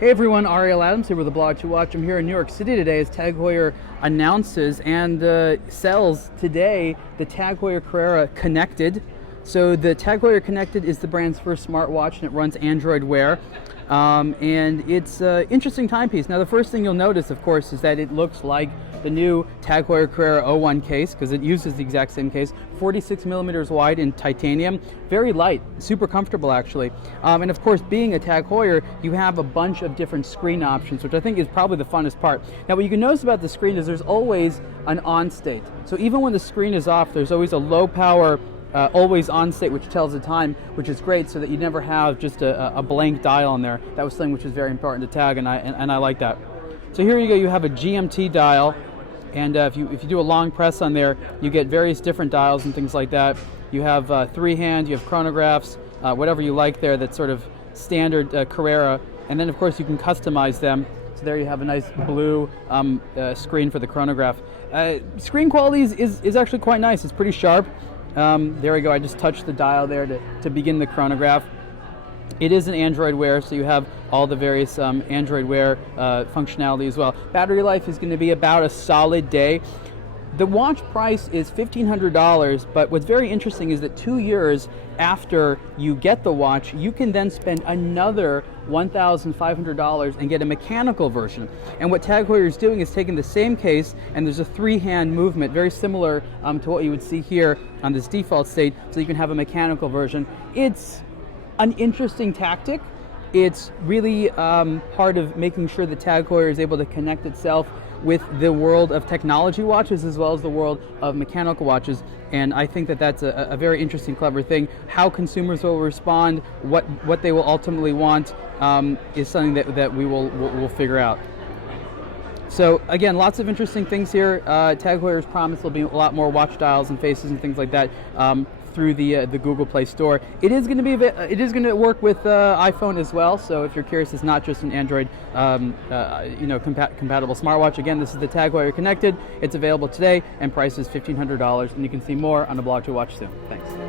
Hey everyone, Ariel here with aBlogtoWatch. I'm here in New York City today as TAG Heuer announces and sells today the TAG Heuer Connected. So the TAG Heuer Connected is the brand's first smartwatch, and it runs Android Wear. And it's an interesting timepiece. Now the first thing you'll notice, of course, is that it looks like the new TAG Heuer 01 case, because it uses the exact same case, 46 millimeters wide in titanium, very light, super comfortable actually. And of course, being a TAG Heuer, you have a bunch of different screen options, which I think is probably the funnest part. Now what you can notice about the screen is there's always an on state. So even when the screen is off, there's always a low power always on state, which tells the time, which is great, so that you never have just a blank dial on there. That was something which is very important to TAG, and I like that. So here you go, you have a GMT dial, and if you do a long press on there, you get various different dials and things like that. You have three-hand, you have chronographs, whatever you like there, that's sort of standard Carrera, and then of course you can customize them. So there you have a nice blue screen for the chronograph. Screen quality is actually quite nice. It's pretty sharp. There we go, I just touched the dial there to begin the chronograph. It is an Android Wear, so you have all the various Android Wear functionality as well. Battery life is going to be about a solid day. The watch price is $1,500, but what's very interesting is that 2 years after you get the watch, you can then spend another $1,500 and get a mechanical version. And what TAG Heuer is doing is taking the same case, and there's a three-hand movement, very similar to what you would see here on this default state, so you can have a mechanical version. It's an interesting tactic. It's really part of making sure that TAG Heuer is able to connect itself with the world of technology watches as well as the world of mechanical watches, and I think that that's a very interesting, clever thing. How consumers will respond, what they will ultimately want, is something that we'll figure out. So again, lots of interesting things here. TAG Heuer's promise will be a lot more watch dials and faces and things like that through the Google Play Store. It is going to work with iPhone as well. So if you're curious, it's not just an Android compatible smartwatch. Again, this is the TAG Heuer Connected. It's available today, and price is $1,500, and you can see more on aBlogtoWatch soon. Thanks.